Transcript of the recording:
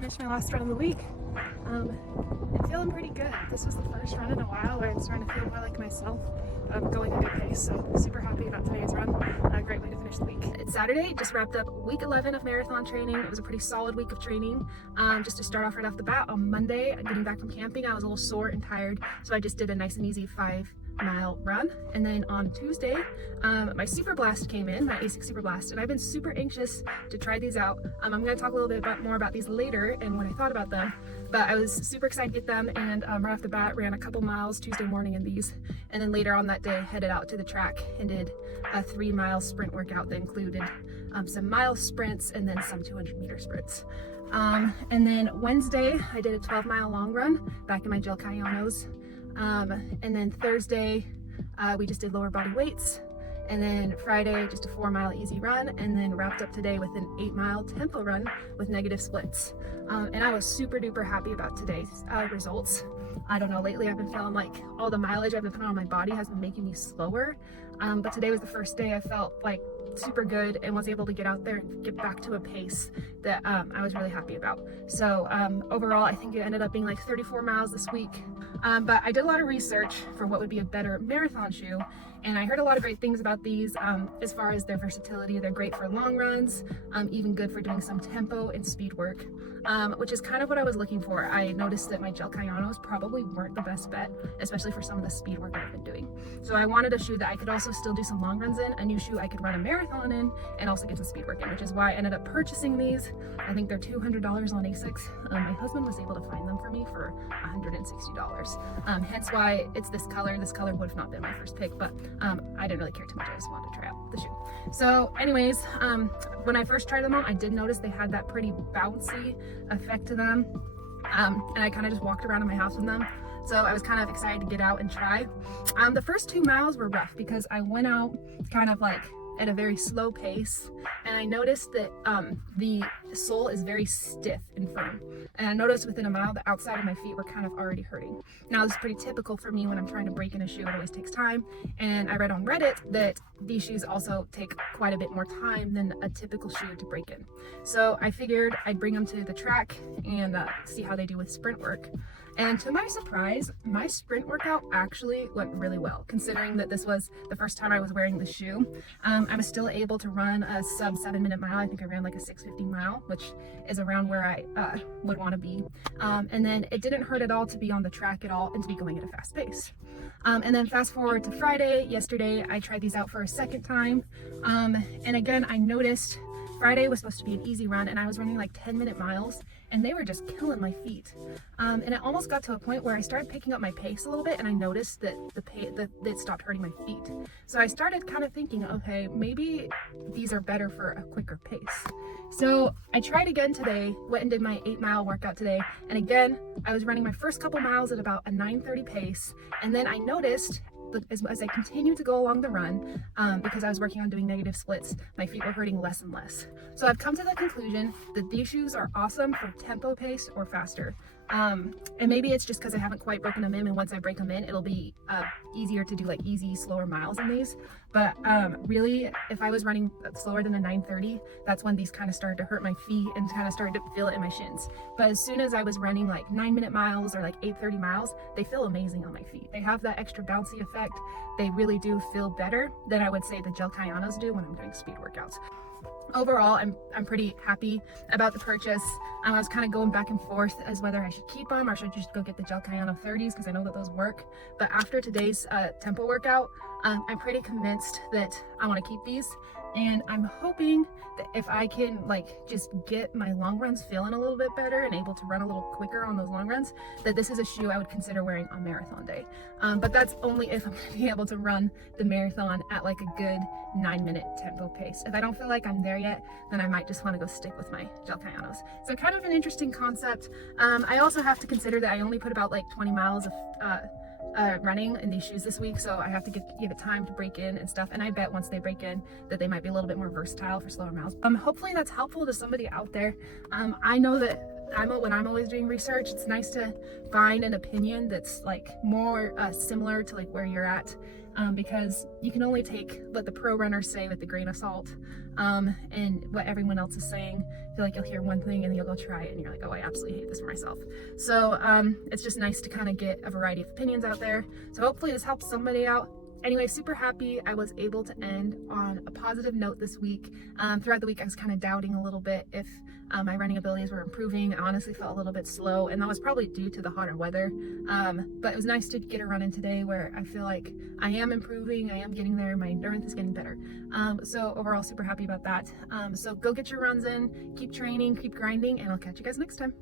finished my last run of the week. I'm feeling pretty good. This was the first run in a while where I'm starting to feel more like myself, going at a good pace, so super happy about today's run. A great way to finish the week. It's Saturday, just wrapped up week 11 of marathon training. It was a pretty solid week of training. Just to start off right off the bat, on Monday, getting back from camping, I was a little sore and tired, so I just did a nice and easy 5-mile run. And then on Tuesday, my Superblast came in, my Asics Superblast, and I've been super anxious to try these out. I'm going to talk a little bit more about these later and what I thought about them, but I was super excited to get them, and right off the bat ran a couple miles Tuesday morning in these, and then later on that day headed out to the track and did a 3-mile sprint workout that included some mile sprints and then some 200-meter sprints. And then Wednesday I did a 12-mile long run back in my gel Cayanos. And then Thursday we just did lower body weights, and then Friday just a 4-mile easy run, and then wrapped up today with an 8-mile tempo run with negative splits. And I was super duper happy about today's results. I don't know, lately I've been feeling like all the mileage I've been putting on my body has been making me slower, but today was the first day I felt like super good and was able to get out there and get back to a pace that I was really happy about. So overall I think it ended up being like 34 miles this week, but I did a lot of research for what would be a better marathon shoe, and I heard a lot of great things about these as far as their versatility. They're great for long runs, even good for doing some tempo and speed work, which is kind of what I was looking for. I noticed that my gel Cayanos probably weren't the best bet, especially for some of the speed work I've been doing. So I wanted a shoe that I could also still do some long runs in, a new shoe I could run a marathon in, and also get some speed work in, which is why I ended up purchasing these. I think they're $200 on Asics. My husband was able to find them for me for $160. Hence why it's this color. This color would have not been my first pick, but I didn't really care too much. I just wanted to try out the shoe. So anyways, when I first tried them on, I did notice they had that pretty bouncy effect to them, and I kind of just walked around in my house with them. So I was kind of excited to get out and try. The first 2 miles were rough because I went out kind of like at a very slow pace, and I noticed that the sole is very stiff and firm, and I noticed within a mile the outside of my feet were kind of already hurting. Now this is pretty typical for me when I'm trying to break in a shoe. It always takes time, and I read on Reddit that these shoes also take quite a bit more time than a typical shoe to break in. So I figured I'd bring them to the track and see how they do with sprint work. And to my surprise, my sprint workout actually went really well, considering that this was the first time I was wearing the shoe. I was still able to run a sub 7-minute mile. I think I ran like a 6:50 mile, which is around where I would want to be. And then it didn't hurt at all to be on the track at all and to be going at a fast pace. And then fast forward to Friday, yesterday, I tried these out for a second time. And again, I noticed Friday was supposed to be an easy run, and I was running like 10-minute miles, and they were just killing my feet. And it almost got to a point where I started picking up my pace a little bit, and I noticed that it stopped hurting my feet. So I started kind of thinking, okay, maybe these are better for a quicker pace. So I tried again today, went and did my 8-mile workout today, and again, I was running my first couple miles at about a 9:30 pace, and then I noticed as I continued to go along the run, because I was working on doing negative splits, my feet were hurting less and less. So I've come to the conclusion that these shoes are awesome for tempo pace or faster. And maybe it's just because I haven't quite broken them in, and once I break them in, it'll be easier to do like easy, slower miles in these. But really, if I was running slower than a 9:30, that's when these kind of started to hurt my feet and kind of started to feel it in my shins. But as soon as I was running like 9-minute miles or like 8:30 miles, they feel amazing on my feet. They have that extra bouncy effect. They really do feel better than I would say the gel Cayanos do when I'm doing speed workouts. Overall, I'm pretty happy about the purchase. I was kind of going back and forth as whether I should keep them or should just go get the gel Cayano 30s, because I know that those work. But after today's tempo workout, I'm pretty convinced that I want to keep these, and I'm hoping that if I can like just get my long runs feeling a little bit better and able to run a little quicker on those long runs, that this is a shoe I would consider wearing on marathon day. But that's only if I'm going to be able to run the marathon at like a good 9-minute tempo pace. If I don't feel like I'm there yet, then I might just want to go stick with my gel Cayanos. So kind of an interesting concept. I also have to consider that I only put about like 20 miles of running in these shoes this week, so I have to give it time to break in and stuff, and I bet once they break in that they might be a little bit more versatile for slower miles. Hopefully that's helpful to somebody out there. I know that when I'm always doing research, it's nice to find an opinion that's like more similar to like where you're at. because you can only take what the pro runners say with a grain of salt, and what everyone else is saying. I feel like you'll hear one thing and then you'll go try it and you're like, oh, I absolutely hate this for myself. So it's just nice to kind of get a variety of opinions out there. So hopefully this helps somebody out. Anyway, super happy I was able to end on a positive note this week. Throughout the week I was kind of doubting a little bit if my running abilities were improving. I honestly felt a little bit slow, and that was probably due to the hotter weather. But it was nice to get a run in today where I feel like I am improving, I am getting there, my endurance is getting better. So overall super happy about that. So go get your runs in, keep training, keep grinding, and I'll catch you guys next time.